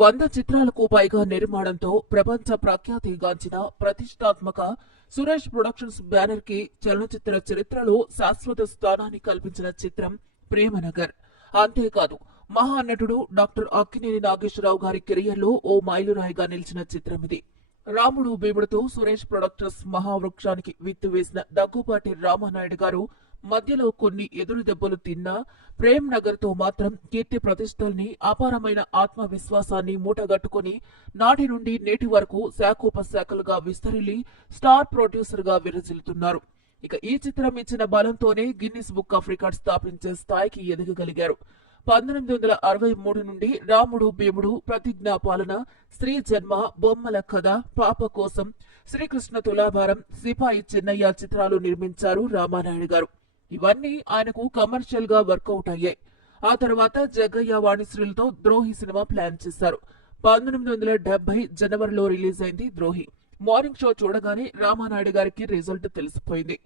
వంద చిత్రాలకు పైగా నిర్మాణంతో ప్రపంచ ప్రఖ్యాతిగాంచిన ప్రతిష్టాత్మక సురేష్ ప్రొడక్షన్స్ బ్యానర్కి చలనచిత్ర చరిత్రలో శాశ్వత స్థానాన్ని కల్పించిన చిత్రం ప్రేమనగర్. అంతేకాదు మహానటుడు డాక్టర్ అక్కినేని నాగేశ్వరరావు గారి కెరియర్లో ఓ మైలురాయిగా నిలిచిన చిత్రం ఇది. రాముడు భీముడుతో సురేష్ ప్రొడక్టర్స్ మహావృక్షానికి విత్తు వేసిన దగ్గుపాటి రామానాయుడు గారు మధ్యలో కొన్ని ఎదురు దెబ్బలు తిన్నా ప్రేమ్ నగర్తో మాత్రం కీర్తి ప్రతిష్టల్ని అపారమైన ఆత్మవిశ్వాసాన్ని మూటగట్టుకుని నాటి నుండి నేటి వరకు శాఖోపశాఖలుగా విస్తరిల్లి స్టార్ ప్రొడ్యూసర్గా విరజిల్లుతున్నారు. ఇక ఈ చిత్రం ఇచ్చిన బలంతోనే గిన్నిస్ బుక్ ఆఫ్ రికార్డ్ స్థాపించే స్థాయికి ఎదగగలిగారు. పంతొమ్మిది వందల అరవై మూడు నుండి రాముడు భీముడు ప్రతిజ్ఞా పాలన స్త్రీ జన్మ బొమ్మల కథ పాప కోసం శ్రీకృష్ణ తులాభారం సిపాయి చిన్నయ్య చిత్రాలు నిర్మించారు రామానాయుడు గారు. ఇవన్నీ ఆయనకు కమర్షియల్గా వర్కౌట్ అయ్యాయి. ఆ తర్వాత జగ్గయ్య వాణిశ్రీలతో ద్రోహి సినిమా ప్లాన్ చేశారు. పంతొమ్మిది వందల డెబ్బై జనవరిలో రిలీజ్ అయింది ద్రోహి. మార్నింగ్ షో చూడగానే రామానాయుడు గారికి రిజల్ట్ తెలిసిపోయింది.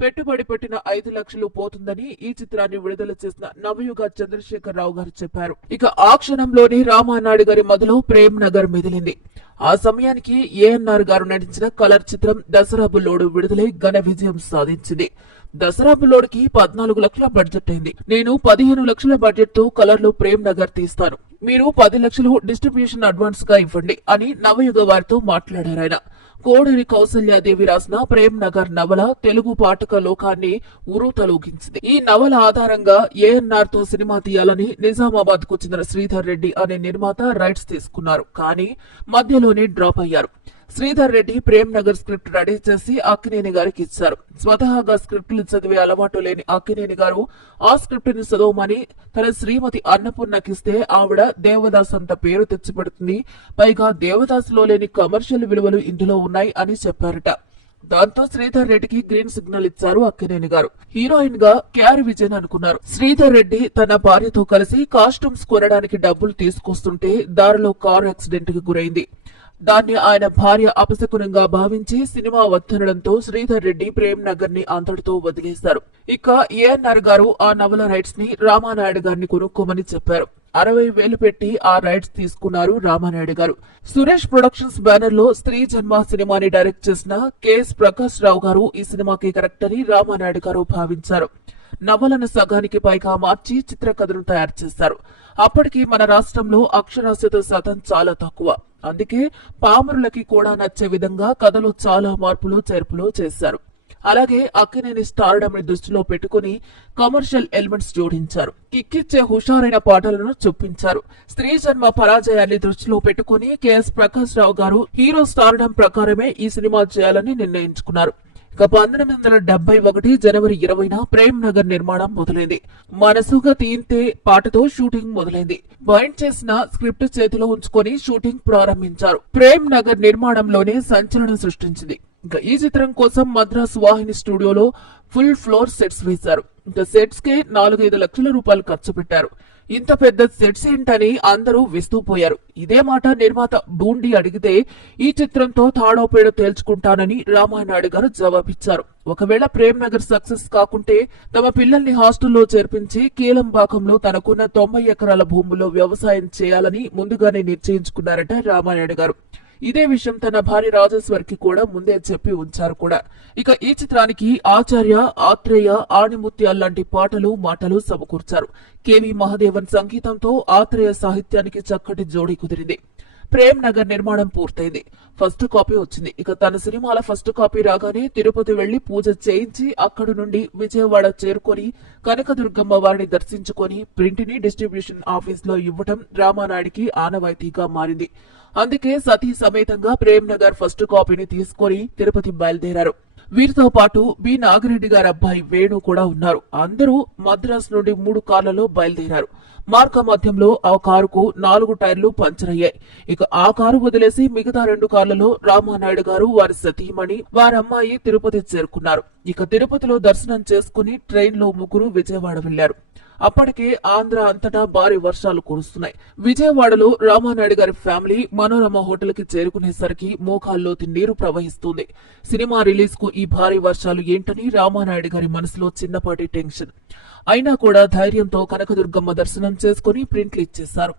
పెట్టుబడి పెట్టిన ఐదు లక్షలు పోతుందని ఈ చిత్రాన్ని విడుదల చేసిన నవయుగ చంద్రశేఖర్ రావు గారు చెప్పారు. ఇక ఆ క్షణంలోనే రామానాయుడు గారి మొదలు ప్రేమ్ నగర్ మెదిలింది. ఆ సమయానికి ఏఎన్ఆర్ గారు నటించిన కలర్ చిత్రం దసరా బుల్లోడు విడుదలై ఘన విజయం సాధించింది. దసరా పిల్లోడికి పద్నాలుగు లక్షల బడ్జెట్ అయింది. నేను పదిహేను లక్షల బడ్జెట్తో కలర్లో ప్రేమ్ నగర్ తీస్తాను. మీరు పది లక్షలు డిస్ట్రిబ్యూషన్ అడ్వాన్స్గా ఇవ్వండి అని నవయుగ వారితో మాట్లాడారు ఆయన. కోడలి కౌసల్యాదేవి రాసిన ప్రేమ్ నగర్ నవల తెలుగు పాఠక లోకాన్ని ఉరుతలోగించింది ఈ నవల ఆధారంగా ఏఎన్ఆర్తో సినిమా తీయాలని నిజామాబాద్కు చెందిన శ్రీధర్ రెడ్డి అనే నిర్మాత రైట్స్ తీసుకున్నారు. కానీ మధ్యలోనే డ్రాప్ అయ్యారు. శ్రీధర్ రెడ్డి ప్రేమ్ నగర్ స్క్రిప్ట్ రెడీ చేసి అక్కినేని గారికి ఇచ్చారు. స్వతహాగా స్క్రిప్టులు చదివే అలవాటు లేని అక్కినేని గారు ఆ స్క్రిప్ట్ని చదవమని తన శ్రీమతి అన్నపూర్ణకిస్తే ఆవిడ దేవదాస్ అంత పేరు తెచ్చిపెడుతుంది. పైగా దేవదాస్లో లేని కమర్షియల్ విలువలు ఇందులో ఉన్నాయి అని చెప్పారట. దాంతో శ్రీధర్ రెడ్డికి గ్రీన్ సిగ్నల్ ఇచ్చారు అక్కినేని గారు. హీరోయిన్గా క్యారి విజయన్ అనుకున్నారు. శ్రీధర్ రెడ్డి తన భార్యతో కలిసి కాస్ట్యూమ్స్ కొనడానికి డబ్బులు తీసుకొస్తుంటే దారిలో కారు యాక్సిడెంట్కి గురైంది. దాన్ని ఆయన భార్య అపశకునంగా భావించి సినిమా వద్దనడంతో శ్రీధర్ రెడ్డి ప్రేమ్ నగర్ని అంతటితో వదిలేశారు. ఇక ఏఎన్ఆర్ గారు ఆ నవల రైట్స్ని రామానాయుడు గారిని కొనుక్కోమని చెప్పారు. అరవై వేలు పెట్టి ఆ రైట్స్ తీసుకున్నారు రామానాయుడు గారు. సురేష్ ప్రొడక్షన్స్ బ్యానర్లో స్త్రీ జన్మ సినిమాని డైరెక్ట్ చేసిన కెఎస్ ప్రకాష్ రావు గారు ఈ సినిమాకి కరెక్ట్ అని రామానాయుడు గారు భావించారు. నవలను సగానికి పైగా మార్చి చిత్రకథను తయారు చేశారు. అప్పటికి మన రాష్ట్రంలో అక్షరాస్యత శాతం చాలా తక్కువ. అందుకే పామరులకి కూడా నచ్చే విధంగా కథలో చాలా మార్పులు చేర్పులు చేశారు. అలాగే అక్కినేని స్టార్డమ్ని దృష్టిలో పెట్టుకుని కమర్షియల్ ఎలిమెంట్స్ జోడించారు. కిక్కిచ్చే హుషారైన పాటలను చూపించారు. స్త్రీ జన్మ పరాజయాన్ని దృష్టిలో పెట్టుకుని కెఎస్ ప్రకాష్ రావు గారు హీరో స్టార్డమ్ ప్రకారమే ఈ సినిమా చేయాలని నిర్ణయించుకున్నారు. ఇక పంతొమ్మిది వందల డెబ్బై ఒకటి జనవరి ఇరవైన ప్రేమ్ నగర్ నిర్మాణం మొదలైంది. మనసుగా తీంతే పాటతో షూటింగ్ మొదలైంది. బైండ్ చేసిన స్క్రిప్ట్ చేతిలో ఉంచుకొని షూటింగ్ ప్రారంభించారు. ప్రేమ్ నగర్ నిర్మాణంలోనే సంచలనం సృష్టించింది. ఇంకా ఈ చిత్రం కోసం మద్రాస్ వాహిని స్టూడియోలో ఫుల్ ఫ్లోర్ సెట్స్ వేశారు. ఇంకా సెట్స్ కే నాలుగైదు లక్షల రూపాయలు ఖర్చు పెట్టారు. ఇంత పెద్ద సెట్స్ ఏంటని అందరూ విస్తూపోయారు ఇదే మాట నిర్మాత డూండి అడిగితే ఈ చిత్రంతో తాడోపేడ తేల్చుకుంటానని రామానాయుడు గారు జవాబిచ్చారు. ఒకవేళ ప్రేమ్ నగర్ సక్సెస్ కాకుంటే తమ పిల్లల్ని హాస్టల్లో చేర్పించి కీలంబాకంలో తనకున్న తొంభై ఎకరాల భూముల్లో వ్యవసాయం చేయాలని ముందుగానే నిశ్చయించుకున్నారట రామానాయుడు గారు. ఇదే విషయం తన భార్య రాజేశ్వరికి కూడా ముందే చెప్పి ఉంచారు కూడా. ఇక ఈ చిత్రానికి ఆచార్య ఆత్రేయ ఆణిముత్యాల్ లాంటి పాటలు మాటలు సమకూర్చారు. కెవి మహాదేవన్ సంగీతంతో ఆత్రేయ సాహిత్యానికి చక్కటి జోడీ కుదిరింది. ప్రేమ్ నగర్ నిర్మాణం పూర్తయింది. ఫస్ట్ కాపీ వచ్చింది. ఇక తన సినిమాల ఫస్ట్ కాపీ రాగానే తిరుపతి వెళ్ళి పూజ చేయించి అక్కడి నుండి విజయవాడ చేరుకొని కనకదుర్గమ్మ వారిని దర్శించుకొని ప్రింట్ని డిస్ట్రిబ్యూషన్ ఆఫీస్లో ఇవ్వటం రామానాయుడికి ఆనవాయితీగా మారింది. అందుకే సతీ సమేతంగా ప్రేమ్ నగర్ ఫస్ట్ కాపీని తీసుకొని తిరుపతి బయలుదేరారు. వీరితో పాటు బి. నాగిరెడ్డి గారి అబ్బాయి వేణు కూడా ఉన్నారు. అందరూ మద్రాస్ నుండి మూడు కార్లలో బయలుదేరారు. మార్గ మధ్యంలో ఆ కారుకు నాలుగు టైర్లు పంచర్ అయ్యాయి ఇక ఆ కారు వదిలేసి మిగతా రెండు కార్లలో రామానాయుడు గారు వారి సతీమణి వారి అమ్మాయి తిరుపతి చేరుకున్నారు. ఇక తిరుపతిలో దర్శనం చేసుకుని ట్రైన్లో ముగ్గురు విజయవాడ వెళ్ళారు అప్పటికే ఆంధ్ర అంతటా భారీ వర్షాలు కురుస్తున్నాయి. విజయవాడలో రామానాయుడు గారి ఫ్యామిలీ మనోరమ హోటల్కి చేరుకునేసరికి మోకాల్లోతి నీరు ప్రవహిస్తుంది. సినిమా రిలీజ్కు ఈ భారీ వర్షాలు ఏంటని రామానాయుడు గారి మనసులో చిన్నపాటి టెన్షన్. అయినా కూడా ధైర్యంతో కనకదుర్గమ్మ దర్శనం చేసుకుని ప్రింట్లు ఇచ్చేశారు.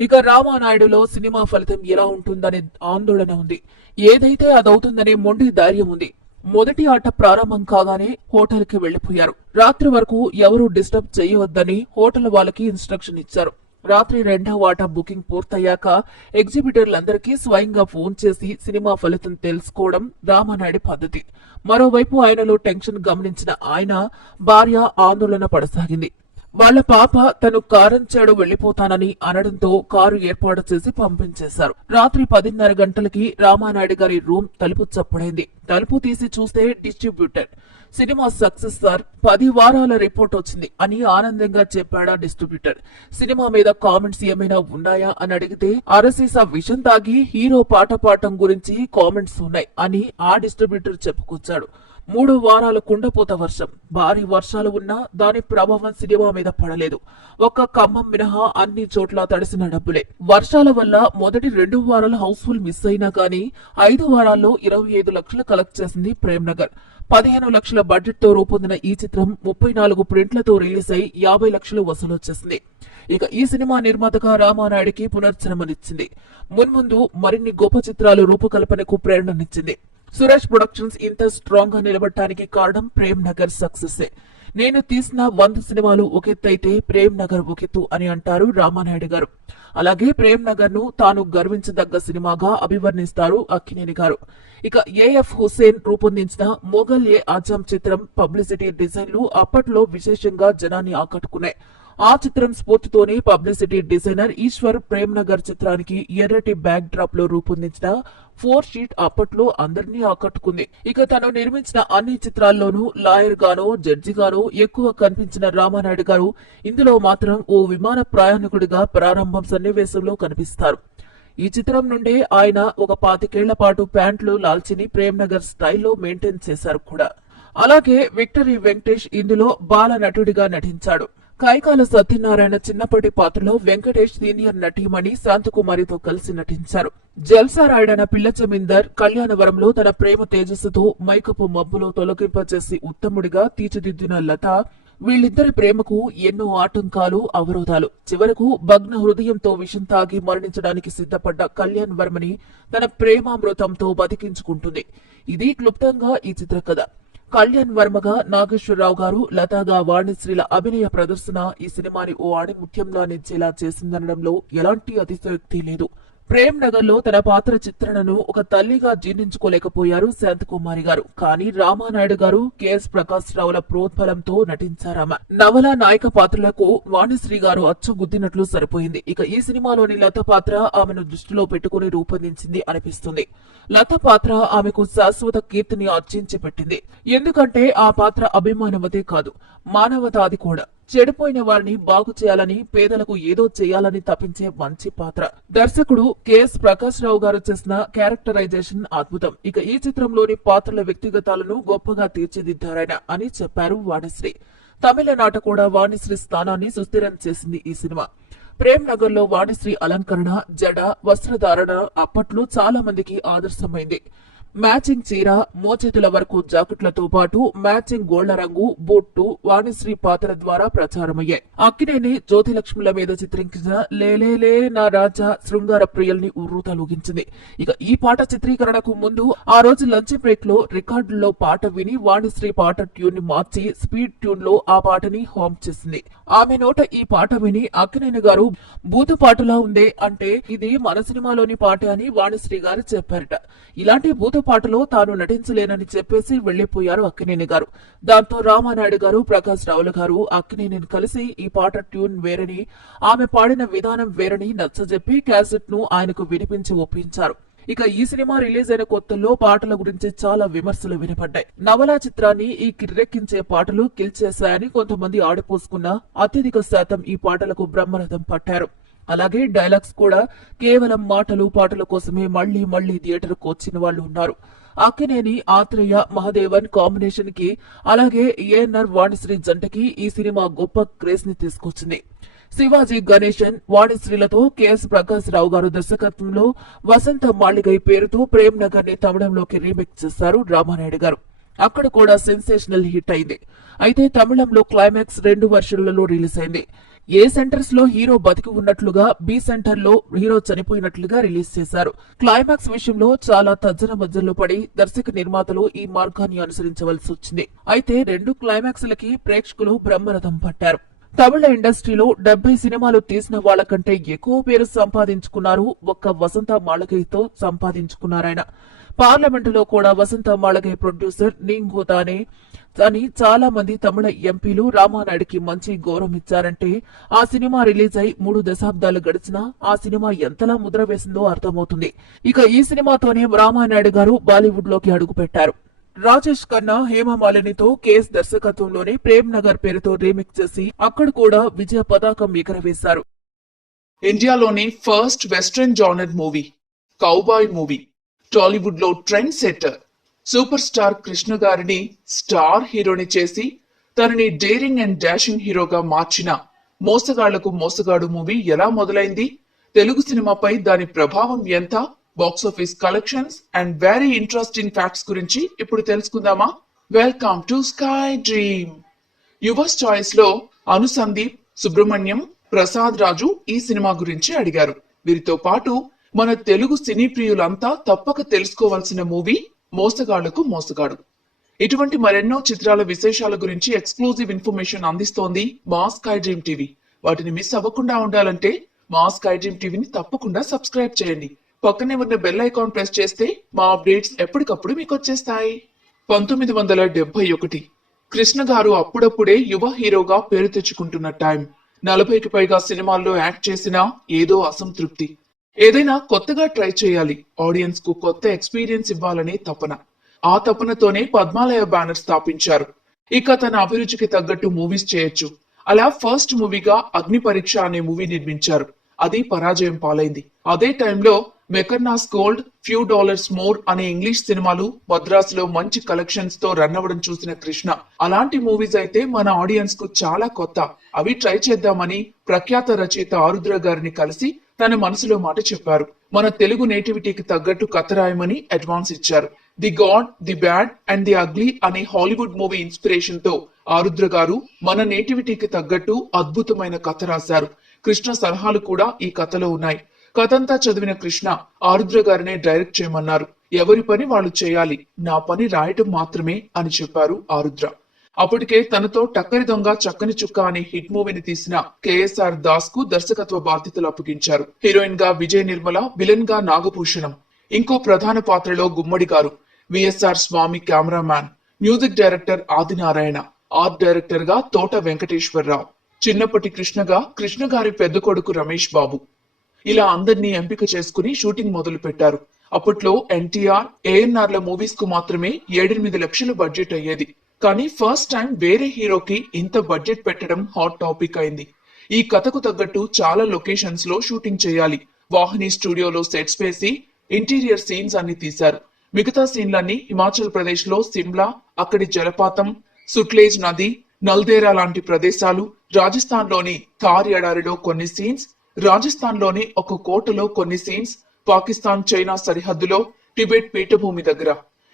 ఇక రామానాయుడులో సినిమా ఫలితం ఎలా ఉంటుందనే ఆందోళన ఉంది. ఏదైతే అదవుతుందనే మొండి ధైర్యం ఉంది. మొదటి ఆట ప్రారంభం కాగానే హోటల్కి వెళ్ళిపోయారు రాత్రి వరకు ఎవరూ డిస్టర్బ్ చేయవద్దని హోటల్ వాళ్ళకి ఇన్స్ట్రక్షన్ ఇచ్చారు. రాత్రి రెండవ ఆట బుకింగ్ పూర్తయ్యాక ఎగ్జిబిటర్లందరికీ స్వయంగా ఫోన్ చేసి సినిమా ఫలితం తెలుసుకోవడం రామానాయుడి పద్ధతి. మరోవైపు ఆయనలో టెన్షన్ గమనించిన ఆయన భార్య ఆందోళన పడసాగింది. వాళ్ళ పాప తను కారంచాడు వెళ్ళిపోతానని అనడంతో కారు ఏర్పాటు చేసి పంపించేశారు. రాత్రి పదిన్నర గంటలకి రామానాయుడు గారి రూమ్ తలుపు చప్పుడైంది. తలుపు తీసి చూస్తే డిస్ట్రిబ్యూటర్. సినిమా సక్సెస్ సార్ పది వారాల రిపోర్ట్ వచ్చింది అని ఆనందంగా చెప్పాడా డిస్ట్రిబ్యూటర్. సినిమా మీద కామెంట్స్ ఏమైనా ఉన్నాయా అని అడిగితే అరసీసా విషం తాగి హీరో పాట పాడటం గురించి కామెంట్స్ ఉన్నాయి అని ఆ డిస్ట్రిబ్యూటర్ చెప్పుకొచ్చాడు. మూడు వారాల కుండపోత వర్షం. భారీ వర్షాలు ఉన్నా దాని ప్రభావం సినిమా మీద పడలేదు. ఒక్క ఖమ్మం మినహా అన్ని చోట్ల తడిసిన డబ్బులే. వర్షాల వల్ల మొదటి రెండు వారాలు హౌస్ఫుల్ మిస్ అయినా కానీ ఐదు వారాల్లో ఇరవై ఐదు లక్షలు కలెక్ట్ చేసింది ప్రేమ్ నగర్ పదిహేను లక్షల బడ్జెట్తో రూపొందిన ఈ చిత్రం ముప్పై నాలుగు ప్రింట్లతో రిలీజ్ అయి యాభై లక్షలు వసూలు చేసింది. ఇక ఈ సినిమా నిర్మాతగా రామానాయుడికి పునర్జన్మనిచ్చింది. మున్ముందు మరిన్ని గొప్ప చిత్రాలు రూపకల్పనకు ప్రేరణనిచ్చింది. సురేష్ ప్రొడక్షన్స్ ఇంత స్ట్రాంగ్గా నిలబడటానికి కారణం ప్రేమ్ నగర్ సక్సెస్ నేను తీసిన వంద సినిమాలు ఒకెత్తైతే ప్రేమ్ నగర్ ఒకెత్తు అని అంటారు రామానాయుడు గారు. అలాగే ప్రేమ్ నగర్ను తాను గర్వించదగ్గ సినిమాగా అభివర్ణిస్తారు అక్కినేని గారు. ఇక ఏఎఫ్ హుసేన్ రూపొందించిన మొఘల్ ఏ ఆజాం చిత్రం పబ్లిసిటీ డిజైన్లు అప్పట్లో విశేషంగా జనాన్ని ఆకట్టుకున్నాయి. ఆ చిత్రం స్ఫూర్తితోనే పబ్లిసిటీ డిజైనర్ ఈశ్వర్ ప్రేమ్ నగర్ చిత్రానికి ఎర్రటి బ్యాక్ డ్రాప్లో రూపొందించిన ఫోర్ షీట్ అప్పట్లో అందరినీ ఆకట్టుకుంది. ఇక తను నిర్మించిన అన్ని చిత్రాల్లోనూ లాయర్ గానో జడ్జి గానో ఎక్కువ కనిపించిన రామానాయుడు గారు ఇందులో మాత్రం ఓ విమాన ప్రయాణికుడిగా ప్రారంభం సన్నివేశంలో కనిపిస్తారు. ఈ చిత్రం నుండే ఆయన ఒక పాతికేళ్ళ పాటు ప్యాంట్లు లాల్చిని ప్రేమ్ నగర్ స్టైల్లో మెయింటైన్ చేశారు కూడా. అలాగే విక్టరీ వెంకటేష్ ఇందులో బాల నటుడిగా నటించాడు. కైకాల సత్యనారాయణ చిన్నప్పటి పాత్రలో వెంకటేష్ సీనియర్ నటీమణి శాంతకుమారితో కలిసి నటించారు. జల్సా రాయుడైన పిల్ల జమీందర్ కళ్యాణవరంలో తన ప్రేమ తేజస్సుతో మైకపు మబ్బులో తొలగింపచేసి ఉత్తముడిగా తీర్చిదిద్దిన లత వీళ్ళిద్దరి ప్రేమకు ఎన్నో ఆటంకాలు అవరోధాలు. చివరకు భగ్న హృదయంతో విషం తాగి మరణించడానికి సిద్ధపడ్డ కళ్యాణ్ వర్మని తన ప్రేమామృతంతో బతికించుకుంటుంది. ఇది క్లుప్తంగా ఈ చిత్ర కథ కళ్యాణ్ వర్మగా నాగేశ్వరరావు గారు లతాగా వాణిశ్రీల అభినయ ప్రదర్శన ఈ సినిమాని ఓ ఆణిముత్యంలా నిచ్చేలా చేసిందనడంలో ఎలాంటి అతిశక్తి లేదు. ప్రేమ్ నగర్లో తన పాత్ర చిత్రణను ఒక తల్లిగా జీర్ణించుకోలేకపోయారు శాంతకుమారి గారు. కానీ రామానాయుడు గారు కెఎస్ ప్రకాశ్ రావుల ప్రోద్బలంతో నటించారామ నవల నాయక పాత్రలకు వాణిశ్రీ గారు అచ్చుగుద్దినట్లు సరిపోయింది. ఇక ఈ సినిమాలోని లత పాత్ర ఆమెను దృష్టిలో పెట్టుకుని రూపొందించింది అనిపిస్తుంది. లత పాత్ర ఆమెకు శాశ్వత కీర్తిని ఆర్జించి పెట్టింది ఎందుకంటే ఆ పాత్ర అభిమానవతే కాదు మానవతాది కూడా. చెడిపోయిన వారిని బాగు చేయాలని పేదలకు ఏదో చేయాలని తప్పించే మంచి పాత్ర. దర్శకుడు కెఎస్ ప్రకాష్ రావు గారు చేసిన క్యారెక్టరైజేషన్ అద్భుతం. ఇక ఈ చిత్రంలోని పాత్రల వ్యక్తిగతాలను గొప్పగా తీర్చిదిద్దారాయన అని చెప్పారు వాణిశ్రీ. తమిళనాట కూడా వాణిశ్రీ స్థానాన్ని సుస్థిరం చేసింది ఈ సినిమా. ప్రేమ్ నగర్లో వాణిశ్రీ అలంకరణ జడ వస్త్రధారణ అప్పట్లో చాలా మందికి ఆదర్శమైంది. మ్యాచింగ్ చీర మోచేతుల వరకు జాకెట్లతో పాటు మ్యాచింగ్ గోళ్ళ రంగు బొట్టు వాణిశ్రీ పాత్ర ద్వారా ప్రచారమయ్యాయి. అక్కినేని జ్యోతిలక్ష్ముల మీద చిత్రించిన లేలేలే నా రాజా శృంగార ప్రియల్ని ఉర్రూతలూగించింది ఇక ఈ పాట చిత్రీకరణకు ముందు ఆ రోజు లంచ్ బ్రేక్లో రికార్డుల్లో పాట విని వాణిశ్రీ పాట ట్యూన్ని మార్చి స్పీడ్ ట్యూన్లో ఆ పాటని హోమ్ చేసింది. ఆమె నోట ఈ పాట విని అక్కినేని గారు బూతు పాటలా ఉందే అంటే ఇది మన సినిమాలోని పాట అని వాణిశ్రీ గారు చెప్పారట. ఇలాంటి బూతు పాటలో తాను నటించలేనని చెప్పేసి వెళ్ళిపోయారు అక్కినేని గారు. దాంతో రామానాయుడు గారు ప్రకాష్ రావులు గారు అక్కినేనిని కలిసి ఈ పాట ట్యూన్ వేరని ఆమె పాడిన విధానం వేరని నచ్చజెప్పి క్యాసెట్ను ఆయనకు వినిపించి ఒప్పించారు. ఇక ఈ సినిమా రిలీజ్ అయిన కొత్తల్లో పాటల గురించి చాలా విమర్శలు వినపడ్డాయి. నవలా చిత్రాన్ని ఈ కిర్రెక్కించే పాటలు కిల్ చేశాయని కొంతమంది ఆడిపోసుకున్న అత్యధిక శాతం ఈ పాటలకు బ్రహ్మరథం పట్టారు. అలాగే డైలాగ్స్ కూడా కేవలం మాటలు పాటల కోసమే మళ్ళీ మళ్ళీ థియేటర్కు వచ్చిన వాళ్ళు ఉన్నారు. అక్కినేని ఆత్రేయ మహదేవన్ కాంబినేషన్కి అలాగే ఏఎన్ఆర్ వాణిశ్రీ జంటకి ఈ సినిమా గొప్ప క్రేజ్ని తీసుకొచ్చింది. శివాజీ గణేశన్ వాణిశ్రీలతో కెఎస్ ప్రకాశ్ రావు గారు దర్శకత్వంలో వసంత మాళిగై పేరుతో ప్రేమ్ నగర్ని తమిళంలోకి రీమేక్ చేశారు రామానాయుడు గారు. అక్కడ కూడా సెన్సేషనల్ హిట్ అయింది. అయితే తమిళంలో క్లైమాక్స్ రెండు వర్షన్లలో రిలీజ్ అయింది. ఏ సెంటర్స్లో హీరో బతికి ఉన్నట్లుగా బి సెంటర్లో హీరో చనిపోయినట్లుగా రిలీజ్ చేశారు. క్లైమాక్స్ విషయంలో చాలా తజ్జన మధ్యలో పడి దర్శక నిర్మాతలు ఈ మార్గాన్ని అనుసరించవలసి వచ్చింది. అయితే రెండు క్లైమాక్స్ లకి ప్రేక్షకులు బ్రహ్మరథం పట్టారు. తమిళ ఇండస్ట్రీలో డెబ్బై సినిమాలు తీసిన వాళ్ళకంటే ఎక్కువ పేరు సంపాదించుకున్నారు ఒక్క వసంత మాళగైతో సంపాదించుకున్నారాయన. పార్లమెంటులో కూడా వసంత మాళగై ప్రొడ్యూసర్ నింగోతానే అని చాలా మంది తమిళ ఎంపీలు రామానాయుడికి మంచి గౌరవం ఇచ్చారంటే ఆ సినిమా రిలీజ్ అయి మూడు దశాబ్దాలు గడిచినా ఆ సినిమా ఎంతలా ముద్ర వేసిందో అర్థమవుతుంది. ఇక ఈ సినిమాతోనే రామానాయుడు గారు బాలీవుడ్లోకి అడుగుపెట్టారు. రాజేష్ ఖన్నా హేమమాలినితో కేఎస్ దర్శకత్వంలోనే ప్రేమ్ నగర్ పేరుతో రీమిక్ చేసి అక్కడ కూడా విజయ పతాకం ఎగరవేశారు. ఇండియాలోని first western genre movie cowboy movie టాలీవుడ్లో trend setter. Super star Krishna గారిని స్టార్ హీరోని చేసి తనని డేరింగ్ అండ్ డాషింగ్ హీరోగా మార్చిన మోసగాళ్ళకు మోసగాడు మూవీ ఎలా మొదలైంది? తెలుగు సినిమాపై దాని ప్రభావం ఎంత? Box office collections and very interesting facts గురించి ఇప్పుడు తెలుసుకుందామా? Welcome to Sky Dream yours చాయిస్లో Anusandeep Subrahmanyam Prasad Raju ఈ సినిమా గురించి అడిగారు. వీరితో పాటు మన తెలుగు సినీ ప్రియులంతా తప్పక తెలుసుకోవాల్సిన మూవీ మోసగాళ్ళకు మోసగాడు. ఇటువంటి మరెన్నో చిత్రాల విశేషాల గురించి ఎక్స్క్లూజివ్ ఇన్ఫర్మేషన్ అందిస్తోంది మా స్కై డ్రీమ్ టీవీ. వాటిని మిస్ అవ్వకుండా ఉండాలంటే మా స్కై డ్రీమ్ టీవీని తప్పకుండా సబ్స్క్రైబ్ చేయండి. పక్కనే ఉన్న బెల్ ఐకాన్ ప్రెస్ చేస్తే మా అప్డేట్స్ ఎప్పటికప్పుడు మీకు వచ్చేస్తాయి. పంతొమ్మిది వందల డెబ్బై ఒకటి. కృష్ణ గారు అప్పుడప్పుడే యువ హీరోగా పేరు తెచ్చుకుంటున్న టైం. నలభైకి పైగా సినిమాల్లో యాక్ట్ చేసినా ఏదో అసంతృప్తి. ఏదైనా కొత్తగా ట్రై చేయాలి. ఆడియన్స్కు కొత్త ఎక్స్పీరియన్స్ ఇవ్వాలనే తపన. ఆ తపనతోనే పద్మాలయ బ్యానర్ స్థాపించారు. ఇక తన అభిరుచికి తగ్గట్టు మూవీస్ చేయొచ్చు. అలా ఫస్ట్ మూవీగా అగ్ని పరీక్ష అనే మూవీ నిర్మించారు. అది పరాజయం పాలైంది. అదే టైంలో Mackenna's gold few dollars more అనే ఇంగ్లీష్ సినిమాలు మద్రాసులో మంచి కలెక్షన్స్తో రన్ అవ్వడం చూసిన కృష్ణ అలాంటి మూవీస్ అయితే మన ఆడియన్స్కు చాలా కొత్త. అవి ట్రై చేద్దామని ప్రఖ్యాత రచయిత ఆరుద్ర గారిని కలిసి తన మనసులో మాట చెప్పారు. మన తెలుగు నేటివిటీకి తగ్గట్టు కథ రాయమని అడ్వాన్స్ ఇచ్చారు. The good the bad and the ugly అనే హాలీవుడ్ మూవీ ఇన్స్పిరేషన్తో ఆరుద్ర గారు మన నేటివిటీకి తగ్గట్టు అద్భుతమైన కథ రాశారు. కృష్ణ సలహాలు కూడా ఈ కథలో ఉన్నాయి. కథంతా చదివిన కృష్ణ ఆరుద్ర గారినే డైరెక్ట్ చేయమన్నారు. ఎవరి పని వాళ్ళు చేయాలి. నా పని రాయటం మాత్రమే అని చెప్పారు ఆరుద్ర. అప్పటికే తనతో టక్కరి దొంగ చక్కని చుక్క అనే హిట్ మూవీని తీసిన కేఎస్ఆర్ దాస్కు దర్శకత్వ బాధ్యతలు అప్పగించారు. హీరోయిన్గా విజయ్ నిర్మల విలన్గా నాగభూషణం. ఇంకో ప్రధాన పాత్రలో గుమ్మడి గారు VSR Swamy cameraman music director Adinarayana art డైరెక్టర్గా తోట వెంకటేశ్వరరావు. చిన్నప్పటి కృష్ణగా కృష్ణ గారి పెద్ద కొడుకు రమేష్ బాబు. ఇలా అందరినీ ఎంపిక చేసుకుని షూటింగ్ మొదలు పెట్టారు అప్పట్లో ఎన్టీఆర్ ఏఎన్ఆర్ల మూవీస్కు మాత్రమే ఏడెనిమిది లక్షల బడ్జెట్ అయ్యేది. కానీ ఫస్ట్ టైం వేరే హీరోకి ఇంత బడ్జెట్ పెట్టడం హాట్ టాపిక్ అయింది. ఈ కథకు తగ్గట్టు చాలా లొకేషన్స్లో షూటింగ్ చేయాలి. వాహిని స్టూడియోలో సెట్స్ వేసి ఇంటీరియర్ సీన్స్ అన్ని తీశారు. మిగతా సీన్లన్నీ హిమాచల్ ప్రదేశ్లో సిమ్లా అక్కడి జలపాతం సుట్లేజ్ నది నల్దేరా లాంటి ప్రదేశాలు రాజస్థాన్లోని థార్ ఎడారిలో కొన్ని సీన్స్ రాజస్థాన్లోని ఒక కోటలో కొన్ని సీన్స్ పాకిస్తాన్ చైనా సరిహద్దులో టిబెట్ పీఠభూమి దగ్గర.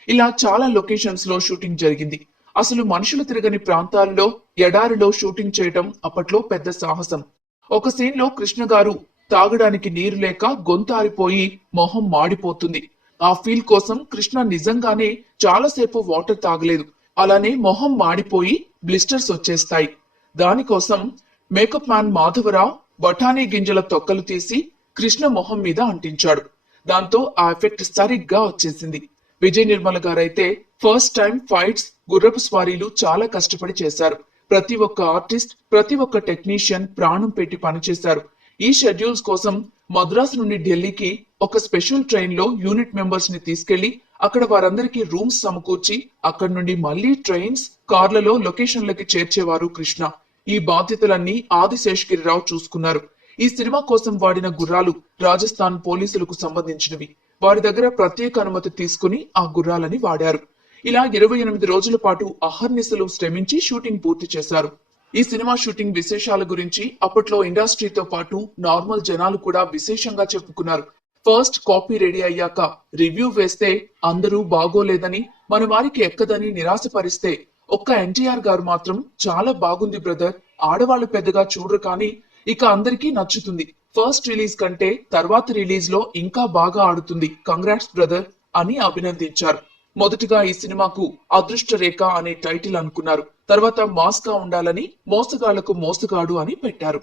ఇలా చాలా లొకేషన్స్లో షూటింగ్ జరిగింది. అసలు మనుషులు తిరగని ప్రాంతాల్లో ఎడారిలో షూటింగ్ చేయటం అప్పట్లో పెద్ద సాహసం. ఒక సీన్లో కృష్ణ గారు తాగడానికి నీరు లేక గొంతారిపోయి మొహం మాడిపోతుంది. ఆ ఫీల్ కోసం కృష్ణ నిజంగానే చాలాసేపు వాటర్ తాగలేదు. అలానే మొహం మాడిపోయి బ్లిస్టర్స్ వచ్చేస్తాయి. దానికోసం మేకప్ మ్యాన్ మాధవరావు బఠానీ గింజల తొక్కలు తీసి కృష్ణ మొహం మీద అంటించాడు. దాంతో ఆ ఎఫెక్ట్ సరిగ్గా వచ్చేసింది. విజయ్ నిర్మల గారైతే ఫస్ట్ టైం ఫైట్స్ గుర్రపు స్వారీలు చాలా కష్టపడి చేశారు. ప్రతి ఒక్క ఆర్టిస్ట్ ప్రతి ఒక్క టెక్నీషియన్ ప్రాణం పెట్టి పనిచేశారు. ఈ షెడ్యూల్స్ కోసం మద్రాసు నుండి ఢిల్లీకి ఒక స్పెషల్ ట్రైన్లో యూనిట్ మెంబర్స్ని తీసుకెళ్ళి అక్కడ వారందరికీ రూమ్స్ సమకూర్చి అక్కడి నుండి మళ్ళీ ట్రైన్స్ కార్లలో లొకేషన్లకి చేర్చేవారు కృష్ణ. ఈ బాధ్యతలన్నీ ఆదిశేషగిరిరావు చూసుకున్నారు. ఈ సినిమా కోసం వాడిన గుర్రాలు రాజస్థాన్ పోలీసులకు సంబంధించినవి. వారి దగ్గర ప్రత్యేక అనుమతి తీసుకుని ఆ గుర్రాలని వాడారు. ఇలా ఇరవై ఎనిమిది రోజుల పాటు అహర్నిశలు శ్రమించి షూటింగ్ పూర్తి చేశారు. ఈ సినిమా షూటింగ్ విశేషాల గురించి అప్పట్లో ఇండస్ట్రీతో పాటు నార్మల్ జనాలు కూడా విశేషంగా చెప్పుకున్నారు. ఫస్ట్ కాపీ రెడీ అయ్యాక రివ్యూ వేస్తే అందరూ బాగోలేదని మన వారికి ఎక్కదని నిరాశపరిస్తే ఒక్క ఎన్టీఆర్ గారు మాత్రం చాలా బాగుంది బ్రదర్ ఆడవాళ్ళు పెద్దగా చూడరు కానీ ఇక అందరికీ నచ్చుతుంది. ఫస్ట్ రిలీజ్ కంటే తర్వాత రిలీజ్లో ఇంకా బాగా ఆడుతుంది. కంగ్రాట్స్ బ్రదర్ అని అభినందించారు. మొదటగా ఈ సినిమాకు అదృష్ట రేఖ అనే టైటిల్ అనుకున్నారు. తర్వాత మాస్గా ఉండాలని మోసగాళ్ళకు మోసగాడు అని పెట్టారు.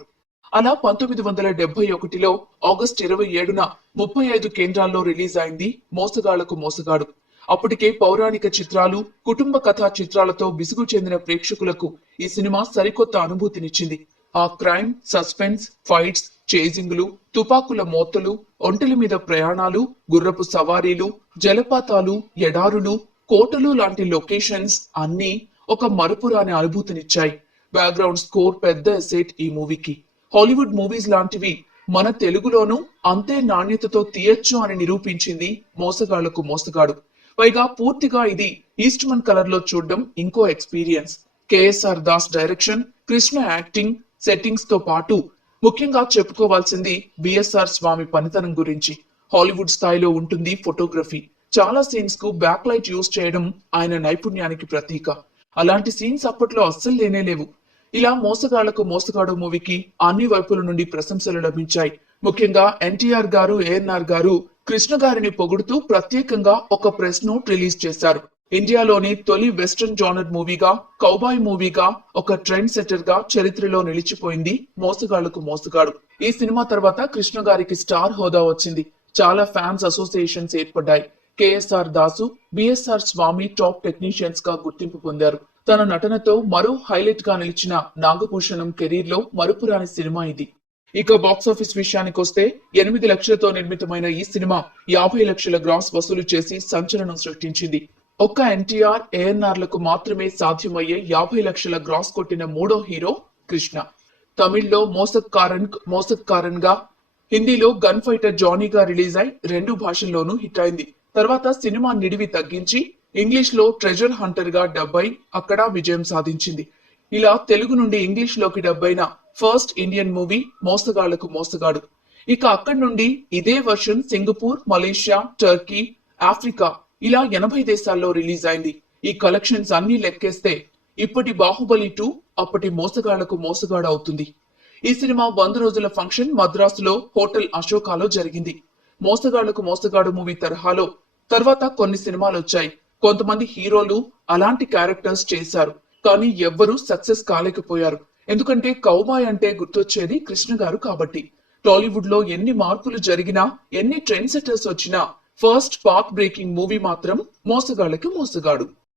అలా పంతొమ్మిది వందల డెబ్బై ఒకటిలో ఆగస్ట్ ఇరవై ఏడున ముప్పై ఐదు కేంద్రాల్లో రిలీజ్ అయింది మోసగాళ్ళకు మోసగాడు. అప్పటికే పౌరాణిక చిత్రాలు కుటుంబ కథా చిత్రాలతో విసుగు చెందిన ప్రేక్షకులకు ఈ సినిమా సరికొత్త అనుభూతినిచ్చింది. ఆ క్రైమ్ సస్పెన్స్ ఫైట్స్ చేజింగ్లు తుపాకుల మోతలు ఒంటెల మీద ప్రయాణాలు గుర్రపు సవారీలు జలపాతాలు ఎడారులు కోటలు లాంటి లొకేషన్స్ అన్నీ ఒక మరుపురాని అనుభూతినిచ్చాయి. బ్యాక్గ్రౌండ్ స్కోర్ పెద్ద ఎసెట్ ఈ మూవీకి. హాలీవుడ్ మూవీస్ లాంటివి మన తెలుగులోనూ అంతే నాణ్యతతో తీయొచ్చు అని నిరూపించింది మోసగాళ్ళకు మోసగాడు. పైగా పూర్తిగా ఇది ఈస్ట్మన్ కలర్లో చూడడం ఇంకో experience. KSR Das direction Krishna acting సెట్టింగ్స్తో పాటు ముఖ్యంగా చెప్పుకోవాల్సింది బిఎస్ఆర్ స్వామి పనితనం గురించి. హాలీవుడ్ స్థాయిలో ఉంటుంది ఫోటోగ్రఫీ. చాలా సీన్స్కు బ్యాక్ లైట్ యూజ్ చేయడం ఆయన నైపుణ్యానికి ప్రతీక. అలాంటి సీన్స్ అప్పట్లో అస్సలు లేనే లేవు. ఇలా మోసగాళ్ళకు మోసగాడు మూవీకి అన్ని వైపుల నుండి ప్రశంసలు లభించాయి. ముఖ్యంగా ఎన్టీఆర్ గారు ఏఎన్ఆర్ గారు కృష్ణ గారిని పొగుడుతూ ప్రత్యేకంగా ఒక ప్రెస్ నోట్ రిలీజ్ చేశారు. ఇండియాలోని తొలి వెస్టర్న్ జానర్ మూవీగా కౌబాయ్ మూవీగా ఒక ట్రెండ్ సెటర్గా చరిత్రలో నిలిచిపోయింది మోసగాళ్ళకు మోసగాడు. ఈ సినిమా తర్వాత కృష్ణ గారికి స్టార్ హోదా వచ్చింది. చాలా ఫ్యాన్స్ అసోసియేషన్స్ ఏర్పడ్డాయి. KSR Dasu BSR Swamy top టెక్నీషియన్స్గా గుర్తింపు పొందారు. తన నటనతో మరో హైలైట్గా నిలిచిన నాగభూషణం కెరీర్లో మరుపురాని సినిమా ఇది. ఇక బాక్సాఫీస్ విషయానికి వస్తే ఎనిమిది లక్షలతో నిర్మితమైన ఈ సినిమా యాభై లక్షల గ్రాస్ వసూలు చేసి సంచలనం సృష్టించింది. ఒక్క ఎన్టీఆర్ ఏఎన్ఆర్లకు మాత్రమే సాధ్యమయ్యే యాభై లక్షల గ్రాస్ కొట్టిన మూడో హీరో కృష్ణ. తమిళ్ళో మోసక్కారన్ మోసక్కారన్గా హిందీలో గన్ ఫైటర్ జానీగా రిలీజ్ అయి రెండు భాషల్లోనూ హిట్ అయింది. తర్వాత సినిమా నిడివి తగ్గించి ఇంగ్లీష్లో ట్రెజర్ హంటర్గా డబ్బై అక్కడ విజయం సాధించింది. ఇలా తెలుగు నుండి ఇంగ్లీష్లోకి డబ్బైన first Indian movie Mosagallaku Mosagadu. ఇక అక్కడి నుండి ఇదే version Singapore Malaysia Turkey Africa ఇలా ఎనభై దేశాల్లో రిలీజ్ అయింది. ఈ కలెక్షన్స్ అన్ని లెక్కేస్తే ఇప్పటి బాహుబలి టూ అప్పటి మోసగాళ్ళకు మోసగాడు అవుతుంది ఈ సినిమా వంద రోజుల ఫంక్షన్ మద్రాసులో హోటల్ అశోకాలో జరిగింది. మోసగాళ్ళకు మోసగాడు మూవీ తరహాలో తర్వాత కొన్ని సినిమాలు వచ్చాయి. కొంతమంది హీరోలు అలాంటి క్యారెక్టర్స్ చేశారు కానీ ఎవ్వరూ సక్సెస్ కాలేకపోయారు. ఎందుకంటే కౌబాయ్ అంటే గుర్తొచ్చేది కృష్ణ గారు కాబట్టి. టాలీవుడ్లో ఎన్ని మార్పులు జరిగినా ఎన్ని ట్రెండ్ సెటర్స్ వచ్చినా ఫస్ట్ పాత్ బ్రేకింగ్ మూవీ మాత్రం మోసగాళ్ళకి మోసగాడు.